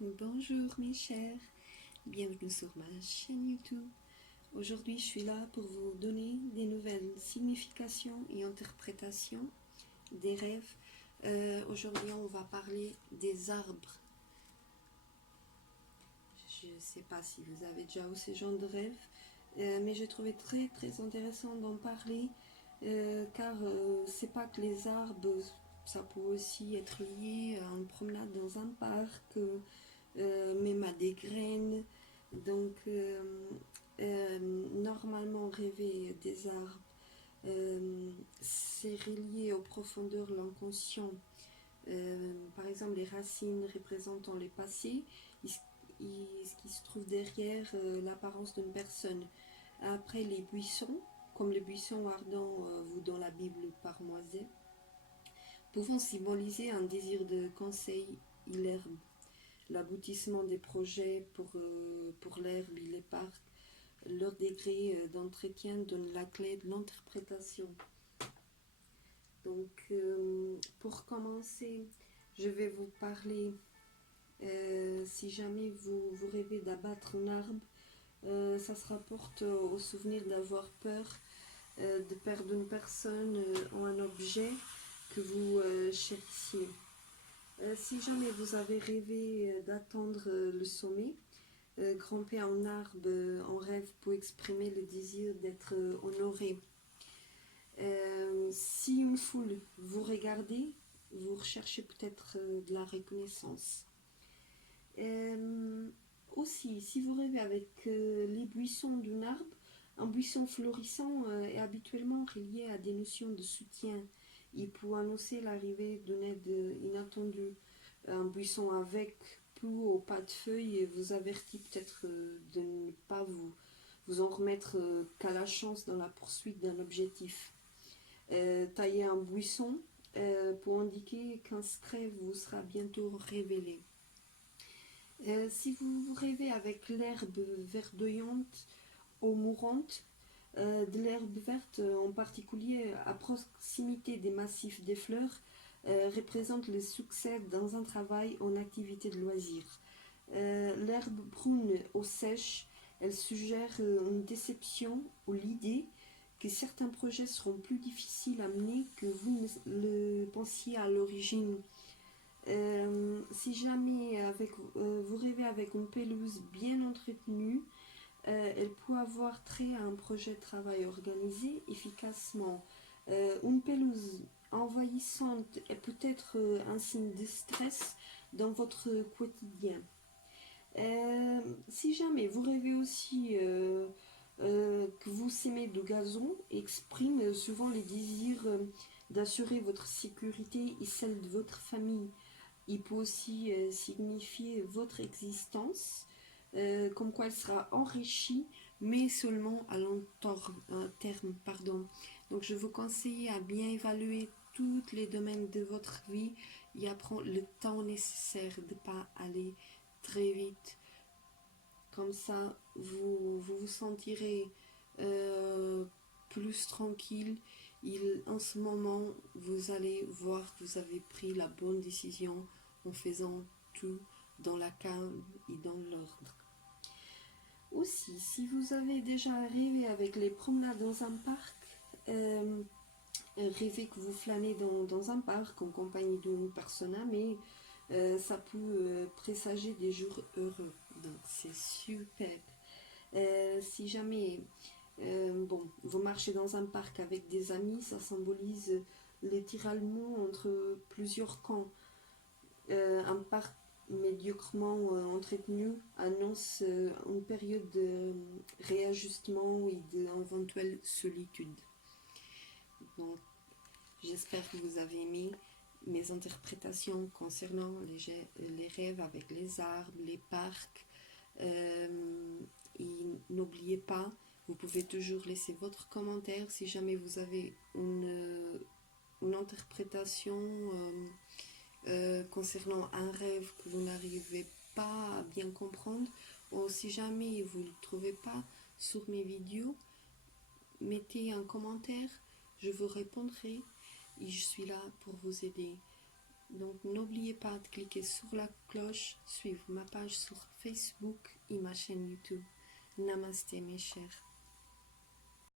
Bonjour mes chers, bienvenue sur ma chaîne YouTube. Aujourd'hui je suis là pour vous donner des nouvelles significations et interprétations des rêves. Aujourd'hui on va parler des arbres. Je ne sais pas si vous avez déjà eu ce genre de rêve, mais j'ai trouvé très intéressant d'en parler car c'est pas que les arbres, ça peut aussi être lié à une promenade dans un parc. Même à des graines. Donc, normalement, rêver des arbres, c'est relié aux profondeurs de l'inconscient. Par exemple, les racines représentant les passés, ce qui se trouve derrière l'apparence d'une personne. Après, les buissons, comme les buissons ardents ou dans la Bible par Moïse, pouvant symboliser un désir de conseil et l'herbe, l'aboutissement des projets pour l'herbe et les parcs. Leur degré d'entretien donne la clé de l'interprétation. Donc, pour commencer, je vais vous parler, si jamais vous rêvez d'abattre un arbre, ça se rapporte au souvenir d'avoir peur de perdre une personne ou un objet que vous chérissiez. Si jamais vous avez rêvé d'atteindre le sommet, grimper en arbre en rêve pour exprimer le désir d'être honoré. Si une foule vous regardez, vous recherchez peut-être de la reconnaissance. Aussi, si vous rêvez avec les buissons d'un arbre, un buisson florissant est habituellement relié à des notions de soutien. Il peut annoncer l'arrivée d'une aide inattendue. Un buisson avec peu ou pas de feuilles vous avertit peut-être de ne pas vous en remettre qu'à la chance dans la poursuite d'un objectif. Tailler un buisson pour indiquer qu'un secret vous sera bientôt révélé. Si vous rêvez avec l'herbe verdoyante ou mourante, de l'herbe verte en particulier à proximité des massifs des fleurs, représente le succès dans un travail ou en activité de loisir. L'herbe brune ou sèche, elle suggère une déception ou l'idée que certains projets seront plus difficiles à mener que vous ne le pensiez à l'origine. Si jamais vous rêvez avec une pelouse bien entretenue, elle peut avoir trait à un projet de travail organisé efficacement. Une pelouse envahissante est peut-être un signe de stress dans votre quotidien. Si jamais vous rêvez aussi que vous sémez de gazon, exprime souvent les désirs d'assurer votre sécurité et celle de votre famille. Il peut aussi signifier votre existence, comme quoi elle sera enrichie, mais seulement à long terme. Donc je vous conseille à bien évaluer tous les domaines de votre vie et à prendre le temps nécessaire de ne pas aller très vite. Comme ça, vous sentirez plus tranquille. En ce moment, vous allez voir que vous avez pris la bonne décision en faisant tout dans la calme et dans l'ordre. Aussi, si vous avez déjà rêvé avec les promenades dans un parc, rêver que vous flânez dans un parc en compagnie d'une personne aimée, ça peut présager des jours heureux. Donc c'est super. Si jamais vous marchez dans un parc avec des amis, ça symbolise le tiraillement entre plusieurs camps. Un parc médiocrement entretenu annonce une période de réajustement et d'éventuelle solitude. Donc, j'espère que vous avez aimé mes interprétations concernant les rêves avec les arbres, les parcs. Et n'oubliez pas, vous pouvez toujours laisser votre commentaire si jamais vous avez une interprétation concernant un rêve que vous n'arrivez pas à bien comprendre, ou si jamais vous ne le trouvez pas sur mes vidéos, mettez un commentaire, je vous répondrai et je suis là pour vous aider. Donc n'oubliez pas de cliquer sur la cloche, suivre ma page sur Facebook et ma chaîne YouTube. Namasté mes chers.